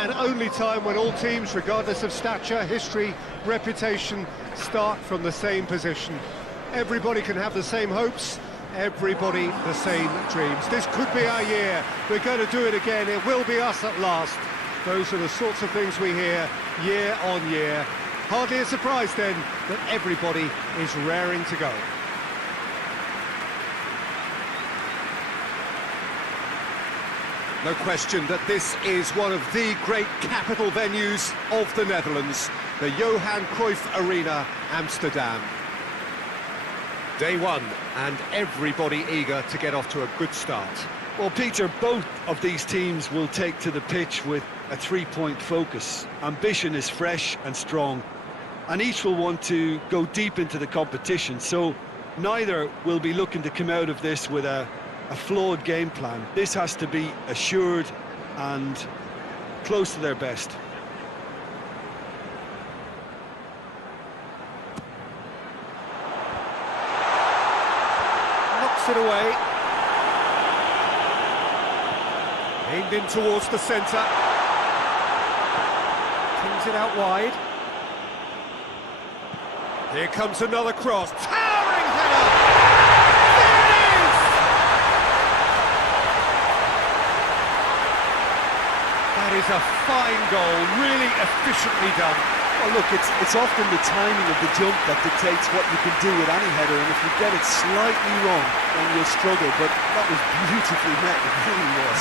and only time when all teams, regardless of stature, history, reputation, start from the same position. Everybody can have the same hopes, everybody the same dreams. This could be our year. We're going to do it again. It will be us at last. Those are the sorts of things we hear year on year. Hardly a surprise then that everybody is raring to go. No question that this is one of the great capital venues of the Netherlands, the Johan Cruyff Arena, Amsterdam. Day one, and everybody eager to get off to a good start. Well, Peter, both of these teams will take to the pitch with a three-point focus. Ambition is fresh and strong, and each will want to go deep into the competition, so neither will be looking to come out of this with a flawed game plan. This has to be assured and close to their best. Knocks it away. Aimed in towards the centre. Kings it out wide. Here comes another cross. Towering header! That is a fine goal, really efficiently done. Well, look, it's often the timing of the jump that dictates what you can do with any header, and if you get it slightly wrong, then you'll struggle, but that was beautifully met, it really was.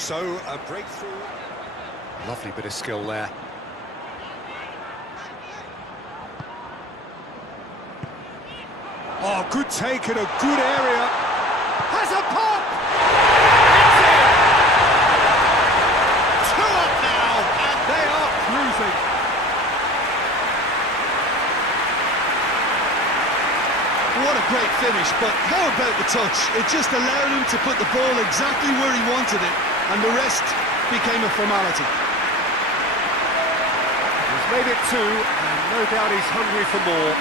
So, a breakthrough. Lovely bit of skill there. Oh, good take in a good area. Has a pop! It's in! 2 up now, and they are cruising. What a great finish, but how about the touch? It just allowed him to put the ball exactly where he wanted it, and the rest became a formality. He's made it 2, and no doubt he's hungry for more.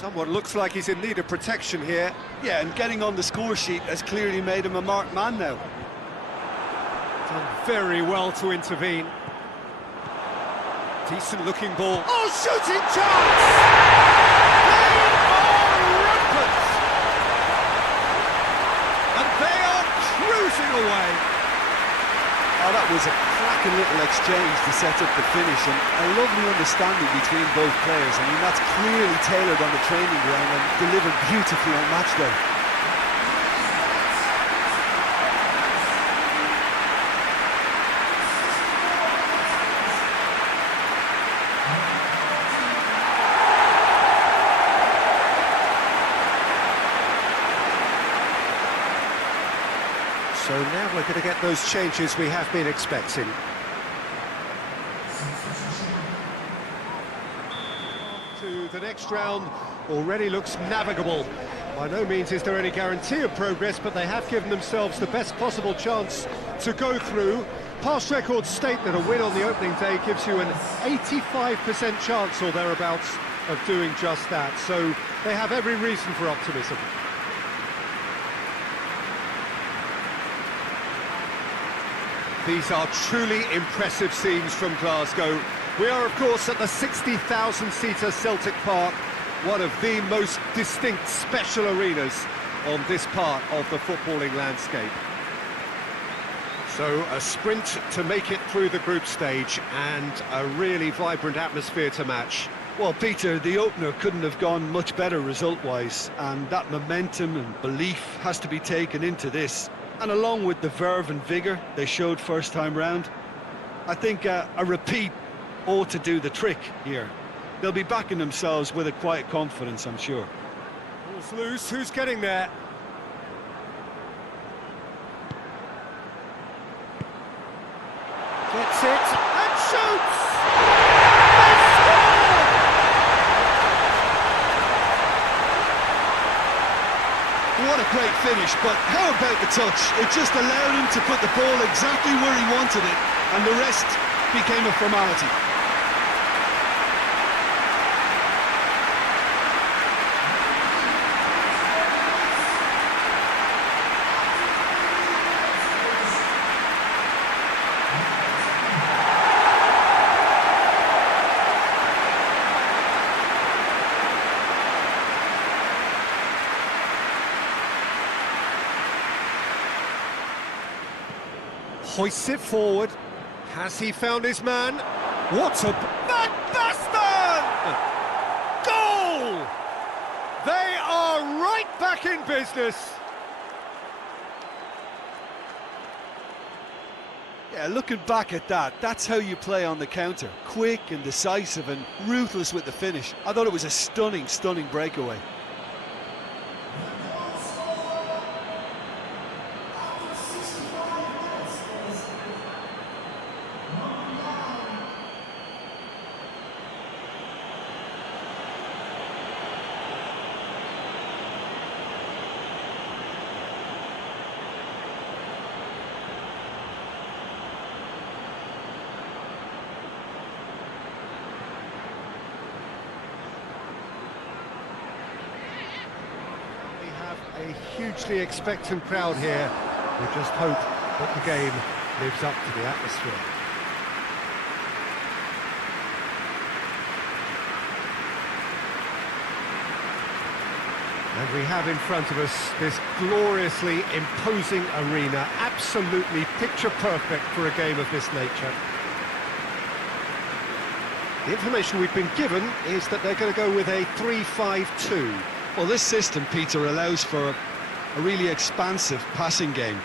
Someone looks like he's in need of protection here. Yeah, and getting on the score sheet has clearly made him a marked man now. Done very well to intervene. Decent looking ball. Oh, shooting chance! They are rampant! And they are cruising away. Oh, that was a cracking little exchange to set up the finish, and a lovely understanding between both players. I mean, that's clearly tailored on the training ground and delivered beautifully on match day. So now we're going to get those changes we have been expecting. To the next round, already looks navigable. By no means is there any guarantee of progress, but they have given themselves the best possible chance to go through. Past records state that a win on the opening day gives you an 85% chance or thereabouts of doing just that. So they have every reason for optimism. These are truly impressive scenes from Glasgow. We are, of course, at the 60,000-seater Celtic Park, one of the most distinct special arenas on this part of the footballing landscape. So a sprint to make it through the group stage, and a really vibrant atmosphere to match. Well, Peter, the opener couldn't have gone much better result-wise, and that momentum and belief has to be taken into this. And along with the verve and vigour they showed first time round, I think a repeat ought to do the trick here. They'll be backing themselves with a quiet confidence, I'm sure. Ball's loose, who's getting there? Gets it, and shoots! They score! What a great finish, but how about the touch? It just allowed him to put the ball exactly where he wanted it, and the rest became a formality. Hoists it forward. Has he found his man? What a... Van Basten! Goal! They are right back in business. Yeah, looking back at that, that's how you play on the counter. Quick and decisive and ruthless with the finish. I thought it was a stunning, stunning breakaway. A hugely expectant crowd here. We just hope that the game lives up to the atmosphere. And we have in front of us this gloriously imposing arena, absolutely picture perfect for a game of this nature. The information we've been given is that they're going to go with a 3-5-2. Well, this system, Peter, allows for a really expansive passing game.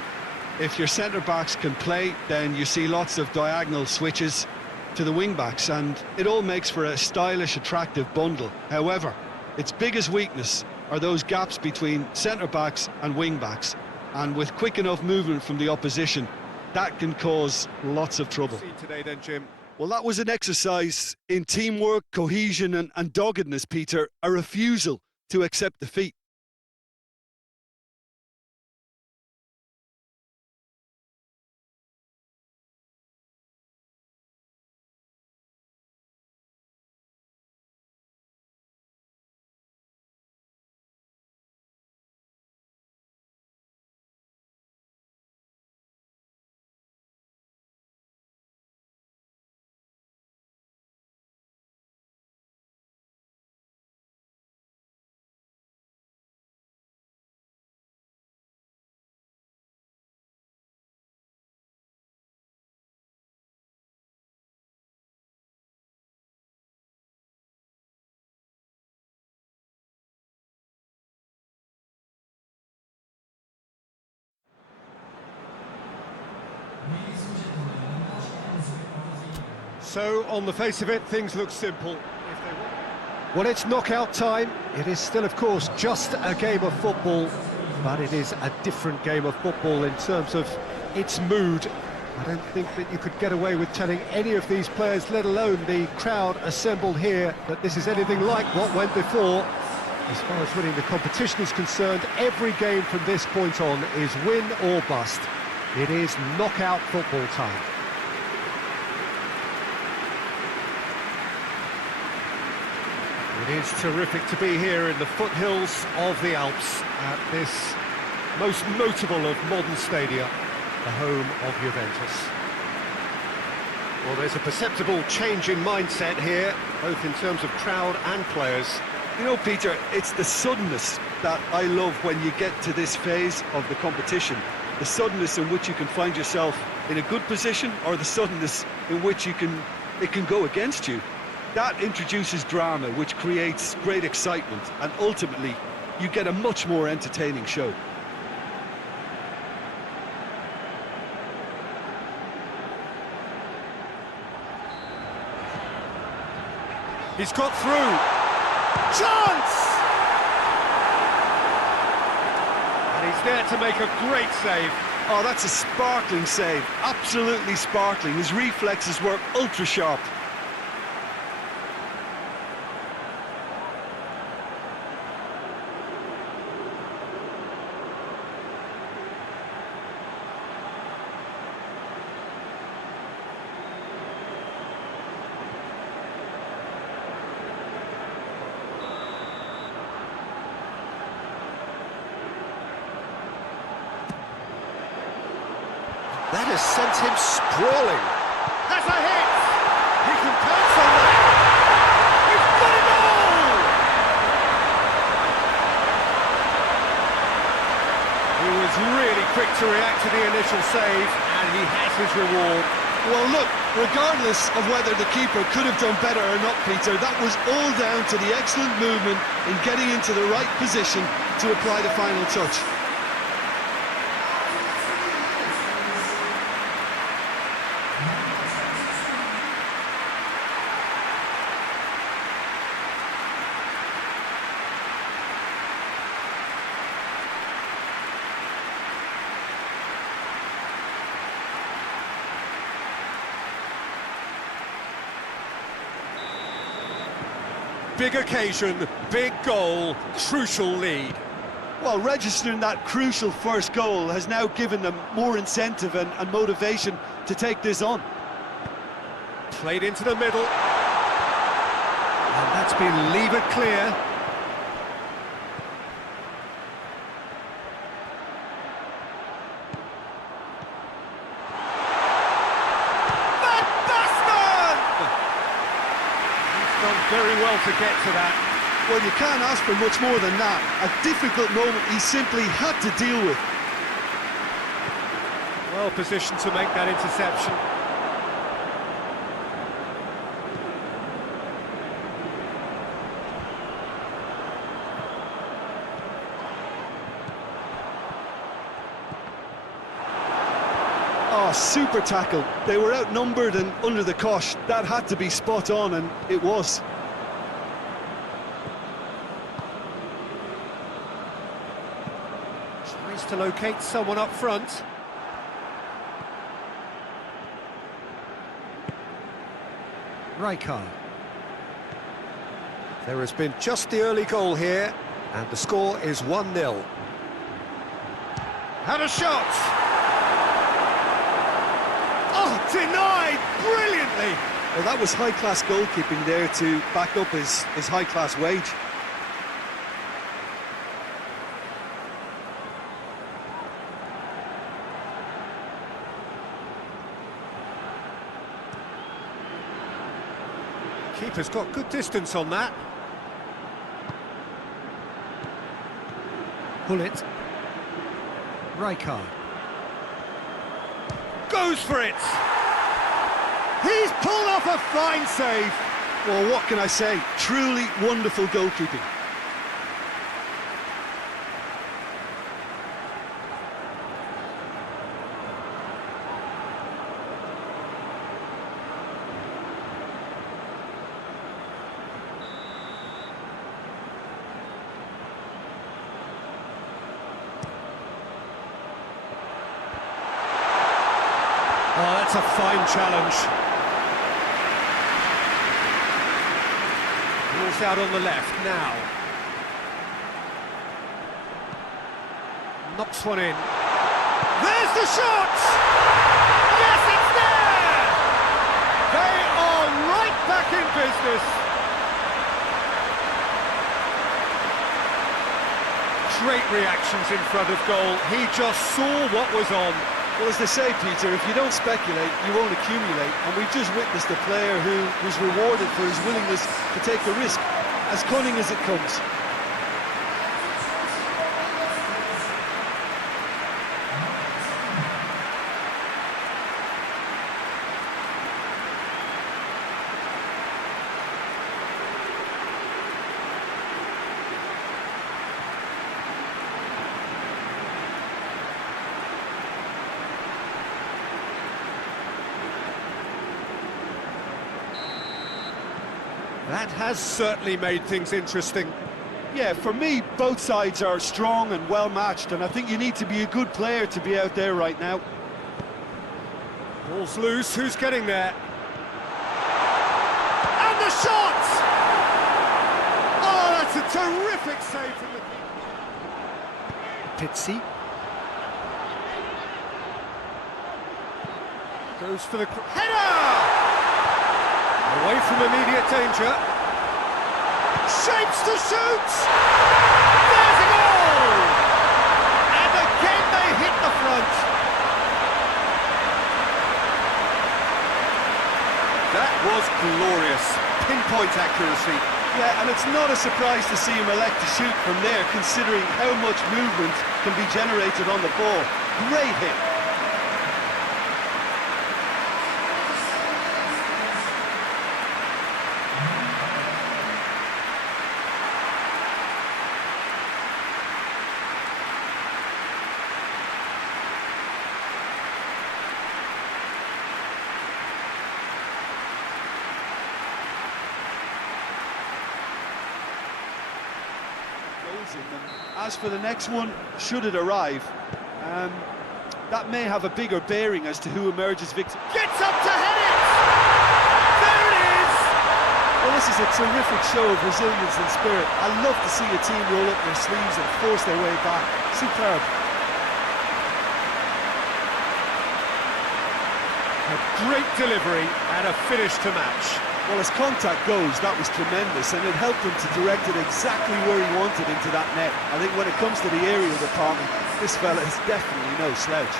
If your centre-backs can play, then you see lots of diagonal switches to the wing-backs, and it all makes for a stylish, attractive bundle. However, its biggest weakness are those gaps between centre-backs and wing-backs, and with quick enough movement from the opposition, that can cause lots of trouble. Today then, Jim. Well, that was an exercise in teamwork, cohesion and doggedness, Peter, a refusal to accept defeat. So, on the face of it, things look simple. Well, it's knockout time. It is still, of course, just a game of football, but it is a different game of football in terms of its mood. I don't think that you could get away with telling any of these players, let alone the crowd assembled here, that this is anything like what went before. As far as winning the competition is concerned, every game from this point on is win or bust. It is knockout football time. It is terrific to be here in the foothills of the Alps at this most notable of modern stadia, the home of Juventus. Well, there's a perceptible change in mindset here, both in terms of crowd and players. You know, Peter, it's the suddenness that I love when you get to this phase of the competition. The suddenness in which you can find yourself in a good position, or the suddenness in which it can go against you. That introduces drama, which creates great excitement, and ultimately you get a much more entertaining show. He's got through. Chance! And he's there to make a great save. Oh, that's a sparkling save. Absolutely sparkling. His reflexes were ultra sharp. That has sent him sprawling. Has a hit! He can pounce on that! He's got it all! He was really quick to react to the initial save, and he has his reward. Well, look, regardless of whether the keeper could have done better or not, Peter, that was all down to the excellent movement in getting into the right position to apply the final touch. Big occasion, big goal, crucial lead. Well, registering that crucial first goal has now given them more incentive and motivation to take this on. Played into the middle. And that's been levered clear. Very well to get to that. Well, you can't ask for much more than that. A difficult moment he simply had to deal with. Well positioned to make that interception. Oh, super tackle. They were outnumbered and under the cosh. That had to be spot on, and it was. Tries to locate someone up front. Rijkaard. There has been just the early goal here, and the score is 1-0. Had a shot! Oh, denied brilliantly! Well, that was high-class goalkeeping there to back up his high-class wage. Keeper's got good distance on that. Bullet. Rijkaard. Goes for it! He's pulled off a fine save! Well, what can I say? Truly wonderful goalkeeping. Oh, that's a fine challenge. Ball's out on the left now. Knocks one in. There's the shot! Yes, it's there! They are right back in business. Great reactions in front of goal. He just saw what was on. Well, as they say, Peter, if you don't speculate, you won't accumulate. And we've just witnessed a player who was rewarded for his willingness to take the risk, as cunning as it comes. That has certainly made things interesting. Yeah, for me, both sides are strong and well matched, and I think you need to be a good player to be out there right now. Ball's loose, who's getting there? And the shot! Oh, that's a terrific save from the Pizzi. Goes for the header! Away from immediate danger. Shapes to shoot! There's a goal! And again they hit the front. That was glorious. Pinpoint accuracy. Yeah, and it's not a surprise to see him elect to shoot from there, considering how much movement can be generated on the ball. Great hit. As for the next one, should it arrive, that may have a bigger bearing as to who emerges victor. Gets up to head it! There it is! Well, this is a terrific show of resilience and spirit. I love to see a team roll up their sleeves and force their way back. Superb. A great delivery and a finish to match. Well, as contact goes, that was tremendous, and it helped him to direct it exactly where he wanted into that net. I think when it comes to the aerial department, this fella is definitely no slouch.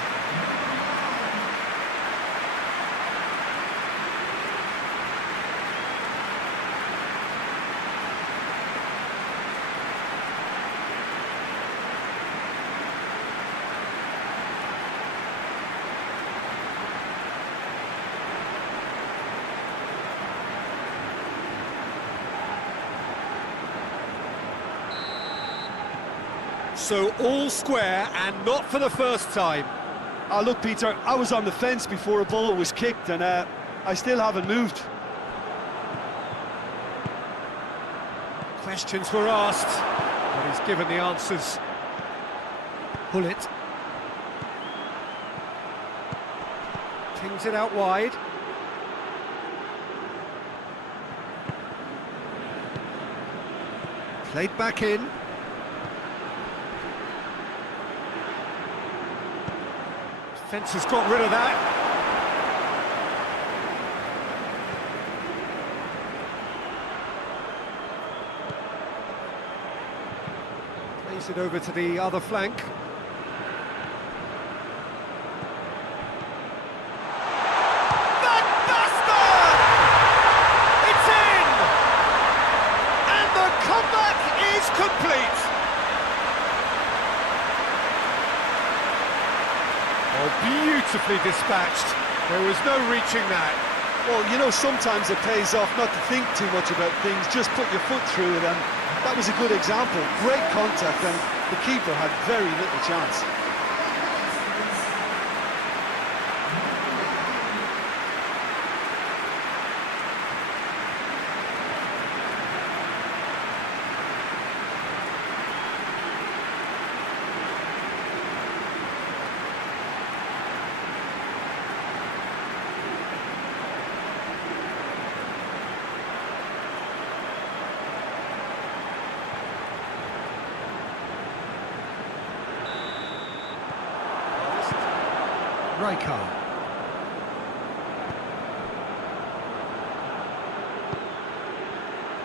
So all square, and not for the first time. Look, Peter, I was on the fence before a ball was kicked, and I still haven't moved. Questions were asked, but he's given the answers. Pull it. Pings it out wide. Played back in. Defence has got rid of that. Plays it over to the other flank. Van Basten! It's in! And the comeback is complete. Oh, beautifully dispatched. There was no reaching that. Well, you know, sometimes it pays off not to think too much about things, just put your foot through it, and that was a good example. Great contact, and the keeper had very little chance. Rijkaard.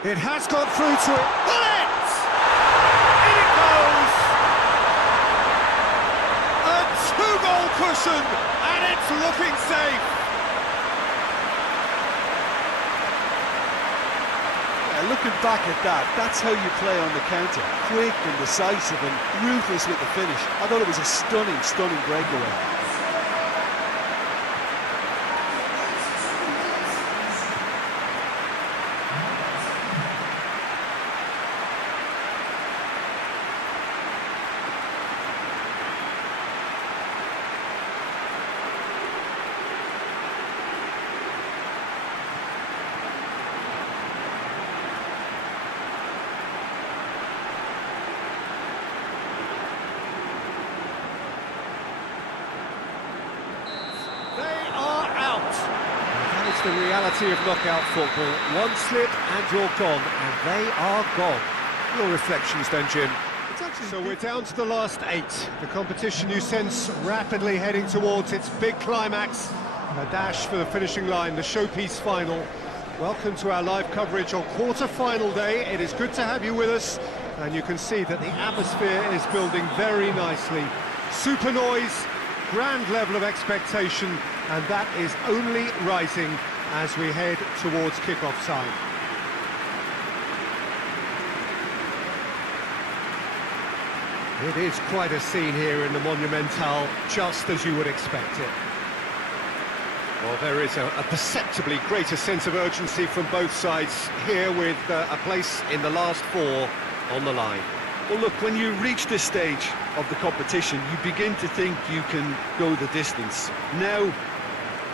It has got through to it. Bullet! In it goes! A two-goal cushion, and it's looking safe. Looking back at that, that's how you play on the counter. Quick and decisive and ruthless with the finish. I thought it was a stunning, stunning breakaway. the reality of knockout football. One slip and you're gone, and they are gone. Your reflections then, Jim? So we're down to the last 8. The competition you sense rapidly heading towards its big climax. A dash for the finishing line, the showpiece final. Welcome to our live coverage on quarter-final day. It is good to have you with us, and you can see that the atmosphere is building very nicely. Super noise, grand level of expectation, and that is only rising as we head towards kick-off time. It is quite a scene here in the Monumental, just as you would expect it. Well, there is a perceptibly greater sense of urgency from both sides here, with a place in the last 4 on the line. Well, look, when you reach this stage of the competition, you begin to think you can go the distance. Now,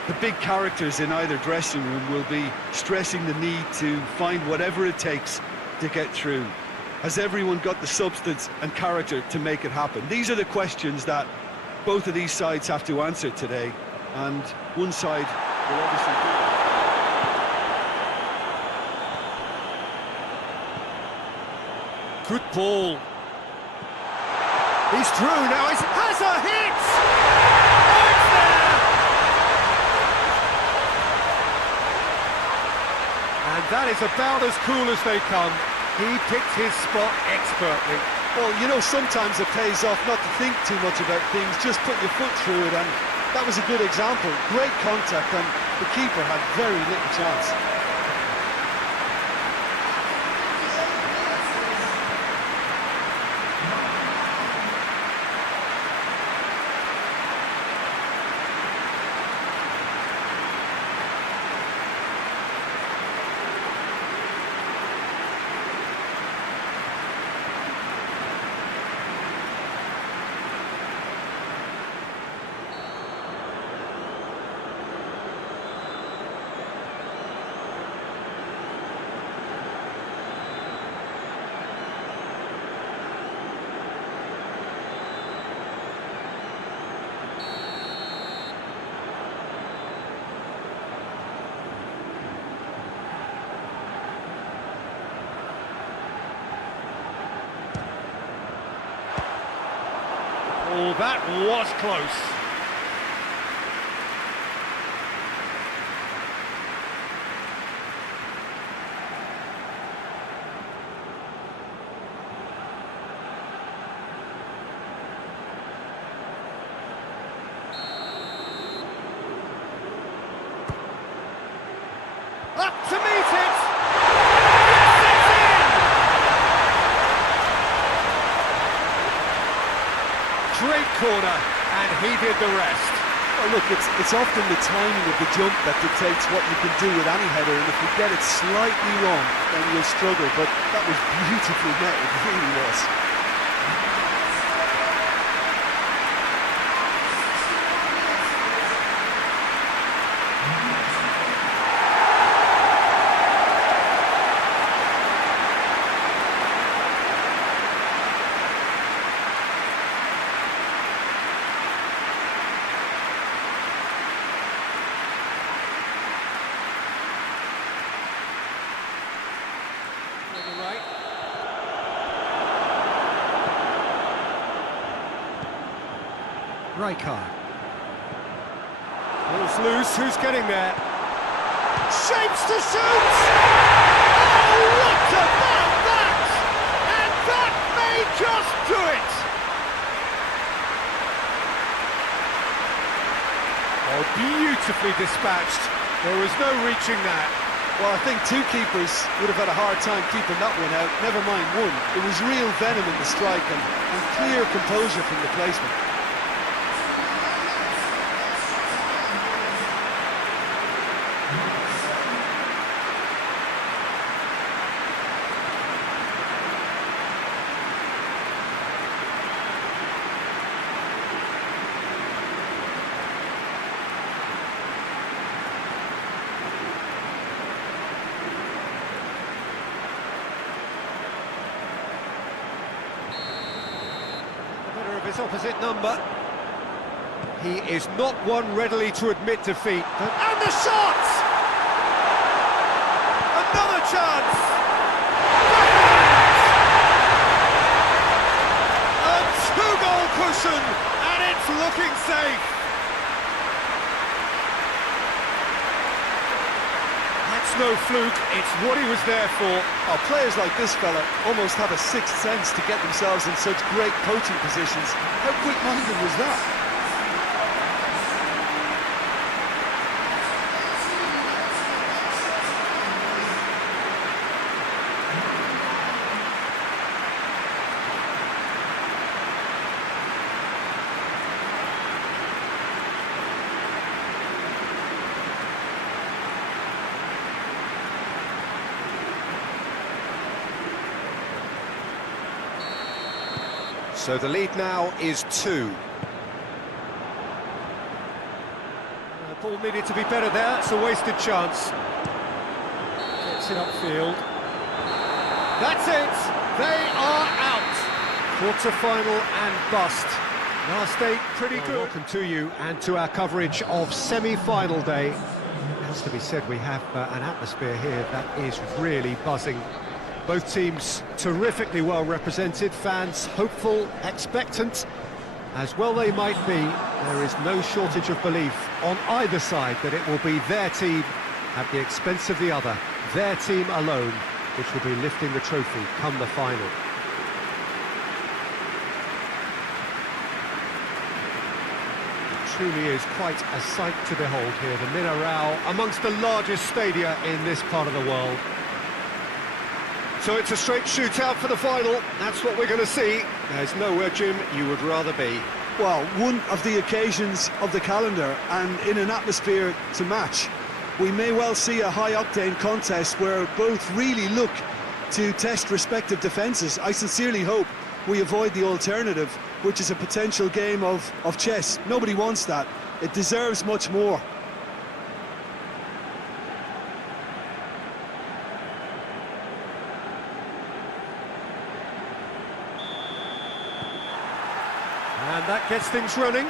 the big characters in either dressing room will be stressing the need to find whatever it takes to get through. Has everyone got the substance and character to make it happen? These are the questions that both of these sides have to answer today, and one side will obviously do it. Good ball. He's through now, he has a hit! Oh, it's there! And that is about as cool as they come. He picked his spot expertly. Well, you know, sometimes it pays off not to think too much about things, just put your foot through it, and that was a good example. Great contact, and the keeper had very little chance. Oh, that was close. Up to meet it! Great corner, and he did the rest. Well, look, it's often the timing of the jump that dictates what you can do with any header, and if you get it slightly wrong, then you'll struggle, but that was beautifully met, it really was. Rijkaard. Ball's loose, who's getting there? Shapes to shoot! Oh, what about that? And that may just do it! Oh, beautifully dispatched. There was no reaching that. Well, I think 2 keepers would have had a hard time keeping that one out, never mind 1. It was real venom in the strike and clear composure from the placement. His opposite number. He is not one readily to admit defeat. And the shot! chance! A two-goal cushion, and it's looking safe. That's no fluke, it's what he was there for. Oh, players like this fella almost have a sixth sense to get themselves in such great coaching positions. How quick-minded was that? So the lead now is 2. The ball needed to be better there, it's a wasted chance. Gets it upfield. That's it! They are out! Quarter-final and bust. Last 8, pretty good. Welcome to you and to our coverage of semi-final day. It has to be said, we have an atmosphere here that is really buzzing. Both teams terrifically well represented, fans hopeful, expectant. As well they might be, there is no shortage of belief on either side that it will be their team at the expense of the other, their team alone, which will be lifting the trophy come the final. It truly is quite a sight to behold here, the Mineral, amongst the largest stadia in this part of the world. So it's a straight shootout for the final. That's what we're going to see. There's nowhere, Jim, you would rather be. Well, one of the occasions of the calendar, and in an atmosphere to match. We may well see a high-octane contest where both really look to test respective defences. I sincerely hope we avoid the alternative, which is a potential game of chess. Nobody wants that. It deserves much more. And that gets things running.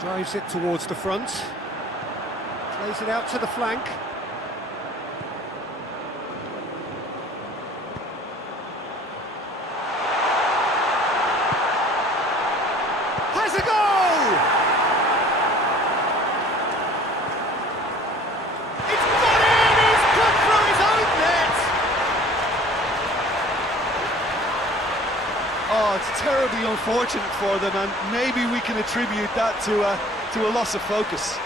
Drives it towards the front. Plays it out to the flank. Has a goal! It's gone in! He's put through his own net! Oh, it's terribly unfortunate for them, and maybe we can attribute that to a loss of focus.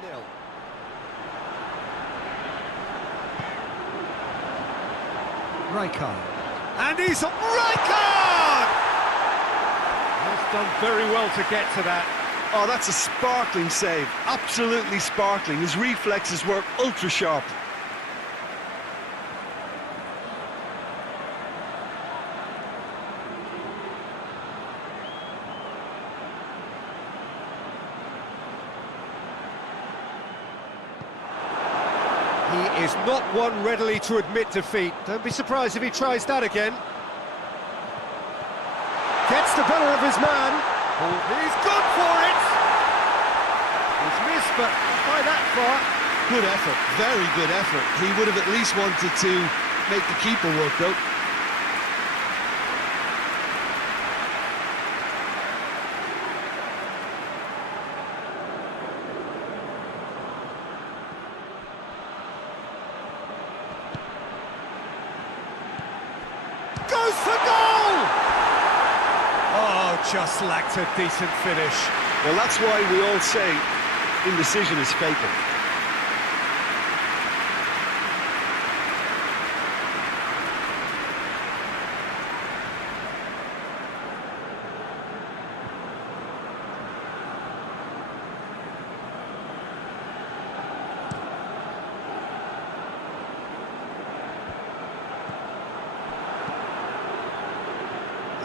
Nil. Rijkaard. And he's Rijkaard! He's done very well to get to that. Oh, that's a sparkling save. Absolutely sparkling. His reflexes were ultra sharp. He is not one readily to admit defeat. Don't be surprised if he tries that again. Gets the better of his man. He's gone for it. He's missed, but not by that far. Good effort, very good effort. He would have at least wanted to make the keeper work, though. Goes for goal! Oh, just lacked a decent finish. Well, that's why we all say indecision is fatal.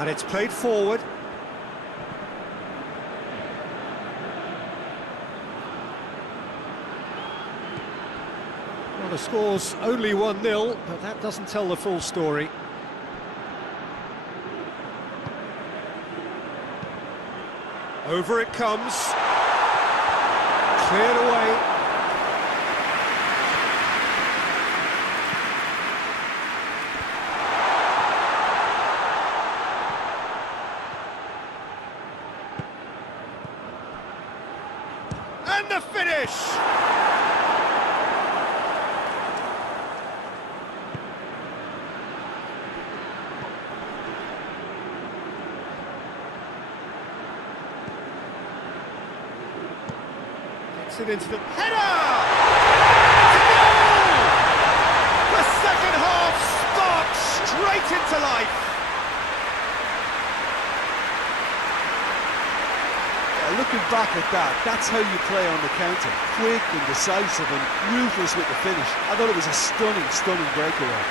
And it's played forward. Well, the score's only 1-0, but that doesn't tell the full story. Over it comes. Cleared away. And the finish! Gets it into the header! It's a goal! The second half sparks straight into life. Looking back at that, that's how you play on the counter. Quick and decisive and ruthless with the finish. I thought it was a stunning, stunning breakaway.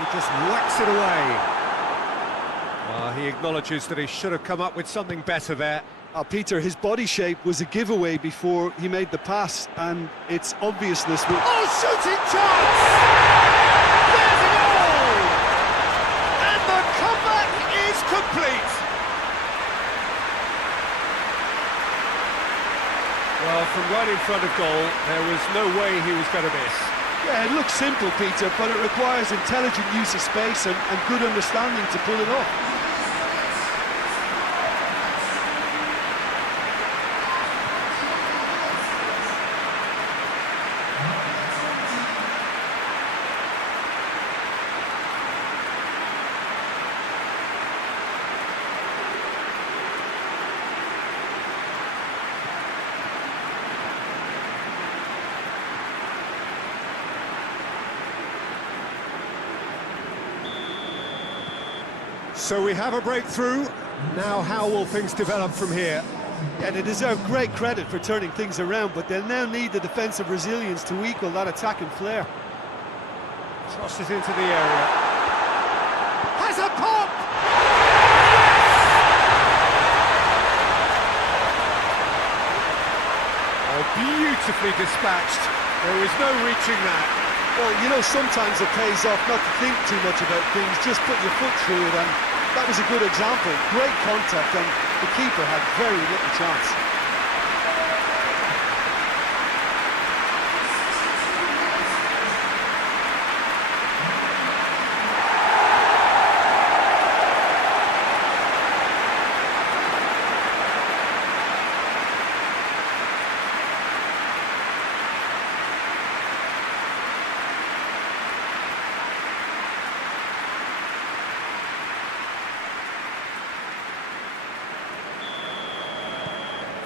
He just whacks it away. He acknowledges that he should have come up with something better there. Peter, his body shape was a giveaway before he made the pass, and its obviousness will... Oh, shooting chance! There's a goal! And the comeback is complete! Well, from right in front of goal, there was no way he was going to miss. Yeah, it looks simple, Peter, but it requires intelligent use of space and good understanding to pull it off. So we have a breakthrough. Now how will things develop from here? Yeah, they deserve great credit for turning things around, but they'll now need the defensive resilience to equal that attacking flair. Tosses into the area. Has a pop! Oh, beautifully dispatched. There was no reaching that. Well, you know, sometimes it pays off not to think too much about things, just put your foot through it, and that was a good example. Great contact, and the keeper had very little chance.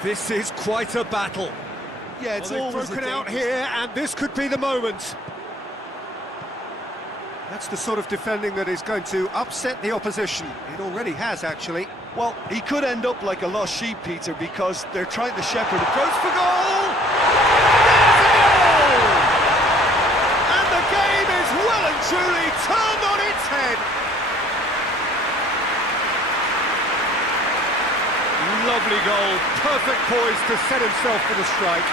This is quite a battle. Yeah, it's well, always broken out here, and this could be the moment. That's the sort of defending that is going to upset the opposition. It already has, actually. Well, he could end up like a lost sheep, Peter, because they're trying to shepherd approach for goal! There's a goal! And the game is well and truly turned on its head. Lovely goal, perfect poise to set himself for the strike.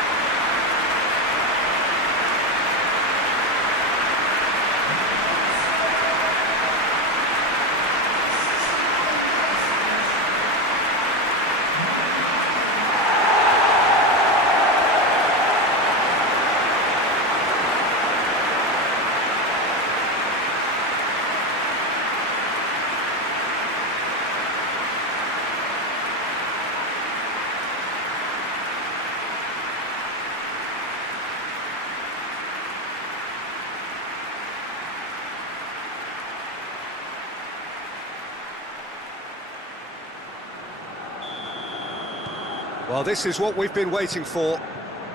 Well, this is what we've been waiting for.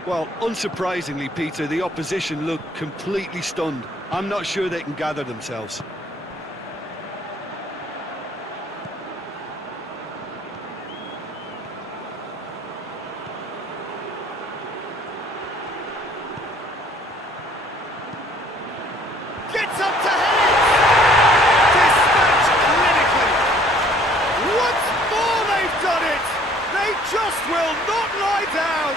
Well, unsurprisingly, Peter, the opposition look completely stunned. I'm not sure they can gather themselves. Gets up to head it! Dispatched clinically! Once more they've done it! They just will not lie down!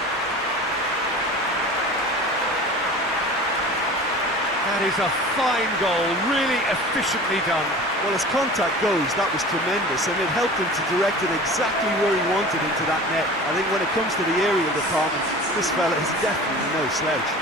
That is a fine goal, really efficiently done. Well, as contact goes, that was tremendous, and it helped him to direct it exactly where he wanted into that net. I think when it comes to the aerial department, this fella is definitely no slouch.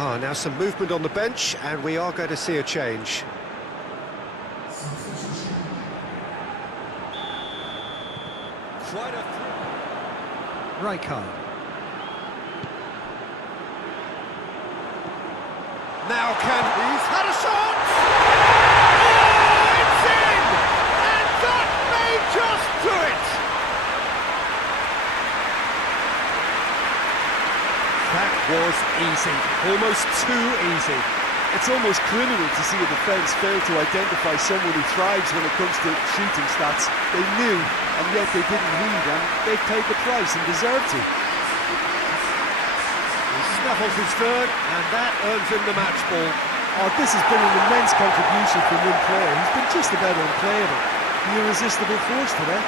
Ah, now some movement on the bench, and we are going to see a change. Quite a Rijkaard. Now he's had a shot! Oh, it's in! And that may just do it! That was easy, almost too easy. It's almost criminal to see a defence fail to identify someone who thrives when it comes to shooting stats. They knew, and yet they didn't read, and they paid the price and deserved to. He snuffles his third, and that earns him the match ball. Oh, this has been an immense contribution from one player. He's been just about unplayable. The irresistible force today.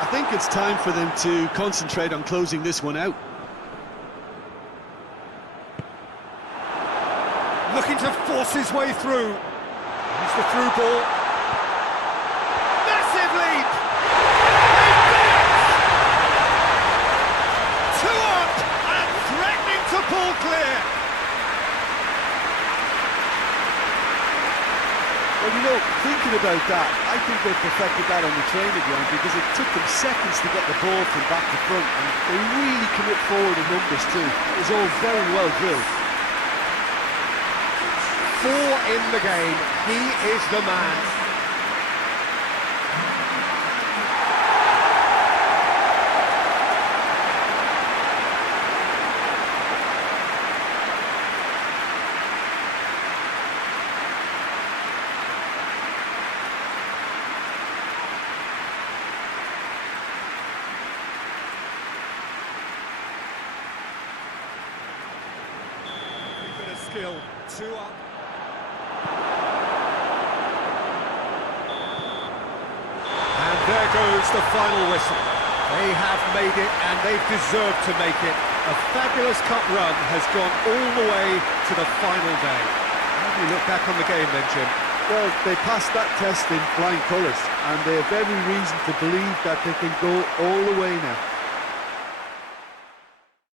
I think it's time for them to concentrate on closing this one out. Looking to force his way through. Here's the through ball. Massive lead! They've done it! 2 up and threatening to pull clear. Well, you know, thinking about that, I think they perfected that on the training ground because it took them seconds to get the ball from back to front, and they really commit forward in numbers too. It was all very well drilled. 4 in the game. He is the man. Bit of skill. 2 up. There goes the final whistle. They have made it, and they've deserved to make it. A fabulous cup run has gone all the way to the final day. How do you look back on the game then, Jim? Well, they passed that test in flying colours, and they have every reason to believe that they can go all the way now.